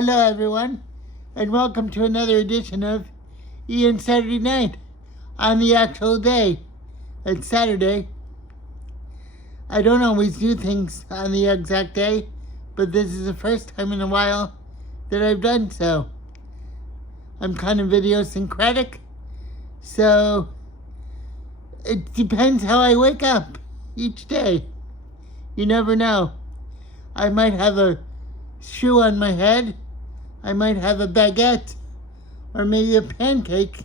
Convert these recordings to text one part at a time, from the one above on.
Hello everyone, and welcome to another edition of Ian Saturday Night on the actual day. It's Saturday. I don't always do things on the exact day, but this is the first time in a while that I've done so. I'm kind of idiosyncratic, so it depends how I wake up each day. You never know. I might have a shoe on my head, I might have a baguette, or maybe a pancake,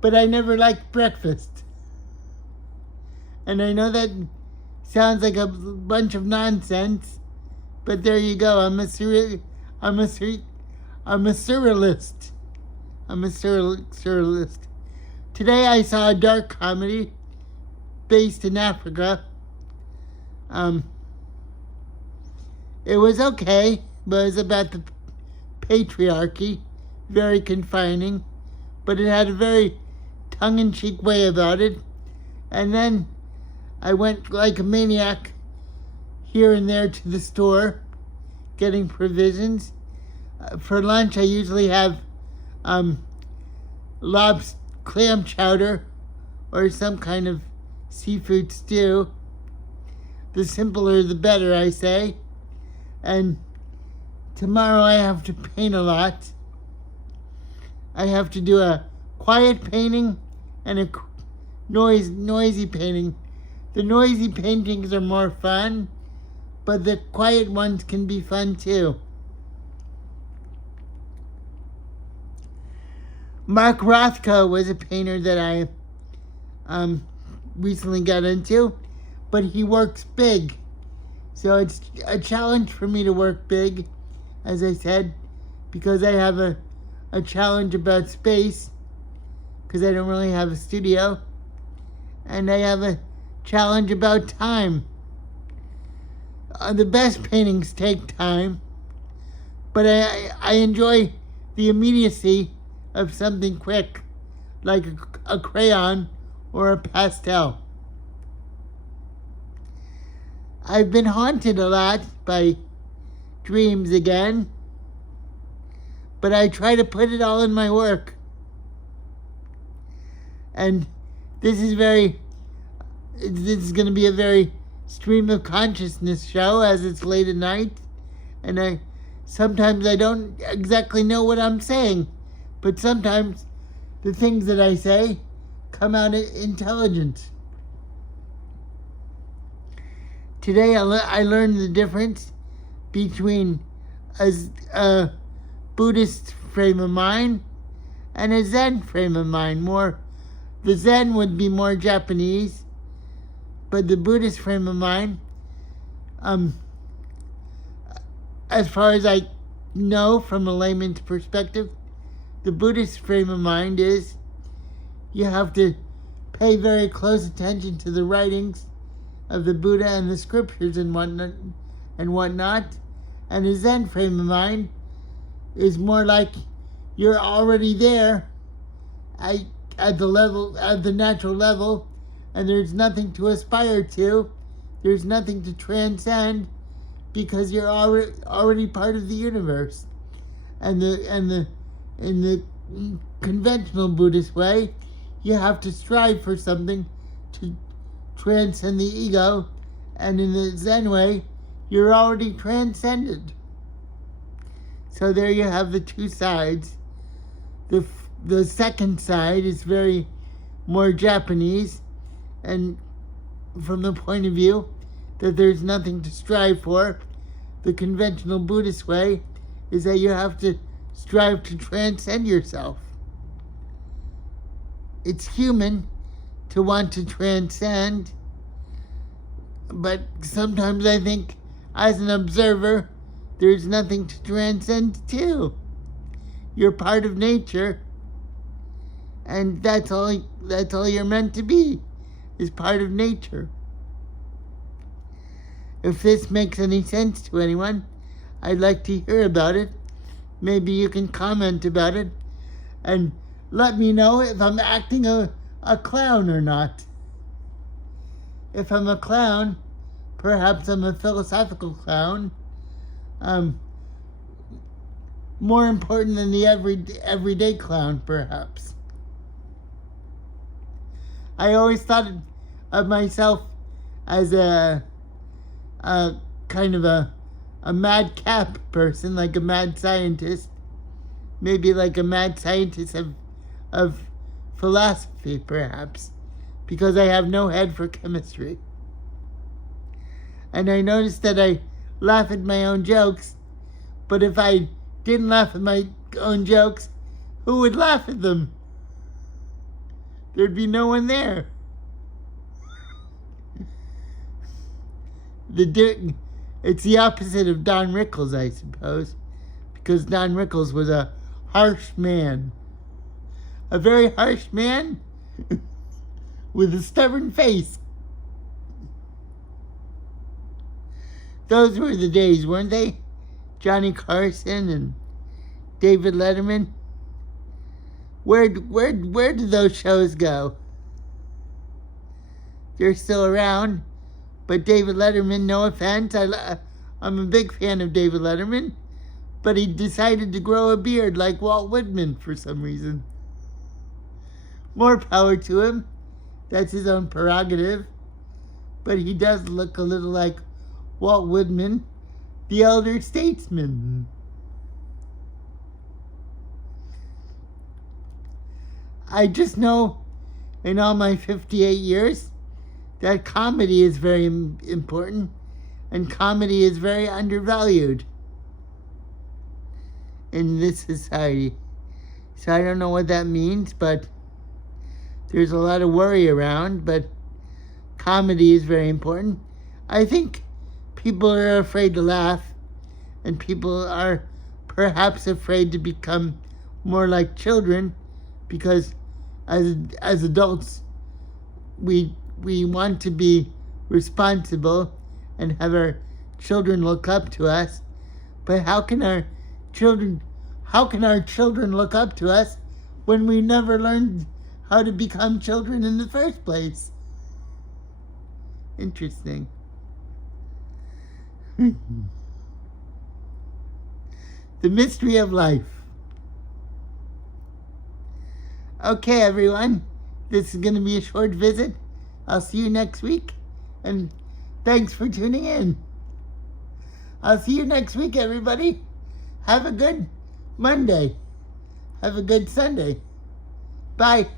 but I never liked breakfast. And I know that sounds like a bunch of nonsense, but there you go. I'm a surrealist. Today I saw a dark comedy based in Africa. It was okay, but it was about the patriarchy, very confining, but it had a very tongue-in-cheek way about it. And then I went like a maniac here and there to the store, getting provisions. For lunch, I usually have clam chowder or some kind of seafood stew. The simpler the better, I say. And tomorrow I have to paint a lot. I have to do a quiet painting and a noisy painting. The noisy paintings are more fun, but the quiet ones can be fun too. Mark Rothko was a painter that I recently got into, but he works big. So it's a challenge for me to work big, as I said, because I have a challenge about space, because I don't really have a studio, and I have a challenge about time. The best paintings take time, but I enjoy the immediacy of something quick, like a crayon or a pastel. I've been haunted a lot by dreams again, but I try to put it all in my work. And this is going to be a very stream of consciousness show, as it's late at night, and sometimes I don't exactly know what I'm saying, but sometimes the things that I say come out intelligent. Today I learned the difference between a Buddhist frame of mind and a Zen frame of mind. The Zen would be more Japanese, but the Buddhist frame of mind, as far as I know from a layman's perspective, the Buddhist frame of mind is you have to pay very close attention to the writings of the Buddha and the scriptures and whatnot. And the Zen frame of mind is more like you're already there at the natural level, and there's nothing to aspire to, there's nothing to transcend, because you're already part of the universe. And in the conventional Buddhist way, you have to strive for something to transcend the ego, and in the Zen way, you're already transcended. So there you have the two sides. The second side is very more Japanese, and from the point of view that there's nothing to strive for. The conventional Buddhist way is that you have to strive to transcend yourself. It's human to want to transcend, but sometimes I think, as an observer, there's nothing to transcend too. You're part of nature, and that's all you're meant to be, is part of nature. If this makes any sense to anyone, I'd like to hear about it. Maybe you can comment about it, and let me know if I'm acting a clown or not. If I'm a clown, perhaps I'm a philosophical clown. more important than the everyday clown, perhaps. I always thought of myself as a kind of a madcap person, like a mad scientist, maybe like a mad scientist of philosophy, perhaps, because I have no head for chemistry. And I noticed that I laugh at my own jokes, but if I didn't laugh at my own jokes, who would laugh at them? There'd be no one there. It's the opposite of Don Rickles, I suppose, because Don Rickles was a harsh man. A very harsh man with a stubborn face. Those were the days, weren't they? Johnny Carson and David Letterman. Where did those shows go? They're still around, but David Letterman, no offense, I'm a big fan of David Letterman, but he decided to grow a beard like Walt Whitman for some reason. More power to him. That's his own prerogative. But he does look a little like Walt Whitman, the elder statesman. I just know in all my 58 years that comedy is very important and comedy is very undervalued in this society. So I don't know what that means, but there's a lot of worry around, but comedy is very important. I think people are afraid to laugh, and people are perhaps afraid to become more like children, because as adults, we want to be responsible and have our children look up to us. But how can our children look up to us when we never learned how to become children in the first place? Interesting. The mystery of life. Okay, everyone. This is going to be a short visit. I'll see you next week. And thanks for tuning in. I'll see you next week, everybody. Have a good Monday. Have a good Sunday. Bye.